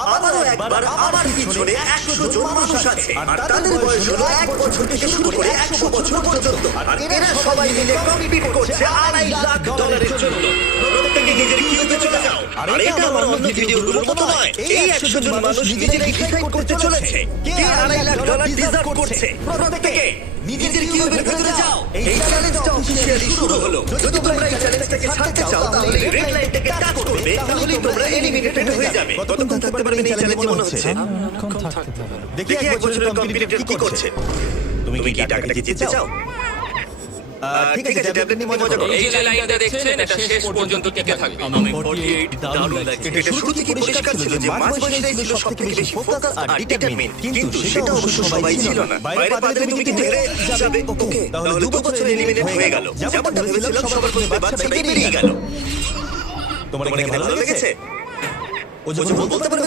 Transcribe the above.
আবারও একবার আমার পিছনে 100 জন মানুষ আছে আর তাদের বয়স হলো 1 বছর থেকে শুরু করে 100 বছর পর্যন্ত। আর এরা সবাই মিলে কম্পিট করছে $2.5 লাখ জন্য। প্রত্যেকে নিজের কিউবে চলে যাও। আর এটা আমার অন্য ভিডিওগুলোর মতো নয়। এই 100 জন মানুষ নিজেরাই ডিসাইড করতে চলেছে কে $2.5 লাখ ডিজার্ভ করছে। প্রত্যেকে নিজের কিউবের ভেতরে যাও। এই চ্যালেঞ্জটা অফিশিয়ালি শুরু হলো। যদি তোমরা এই চ্যালেঞ্জটাকে ছাড়তে চাও তাহলে রেড লাইনটাকে টাচ করবে, তাহলেই তোমরা এলিমিনেটেড হয়ে যাবে। কতক্ষণ থাকতে পারবেন এই চ্যালেঞ্জে মনে হচ্ছে? দেখি 1 বছরের কম্পিটিটর কি করছে। তুমি কি টাকাটা জিততে চাও? ঠিক আছে, ট্যাবলেট নিয়ে মজা করো। এই যে লাইনটা দেখছেন এটা শেষ পর্যন্ত টিকে থাকবে। আমি 48 দারুণ লাগছে। এটা শুরু থেকে পরিষ্কার ছিল যে মাঝবয়সীরাই ছিল সবথেকে বেশি ফোকাস আর ডিটারমিন্ড, কিন্তু সেটা অবশ্য সবাই ছিল না। বাইরে পা দিলে তুমি কিন্তু হেরে যাবে। ওকে, তাহলে 2 বছর এলিমিনেট হয়ে গেল। যেমনটা ভেবেছিলাম সবার প্রথমে বাচ্চাটাই বেরিয়ে গেল। তোমার কি ভালো লেগেছে? ও যখন বলতে পারবে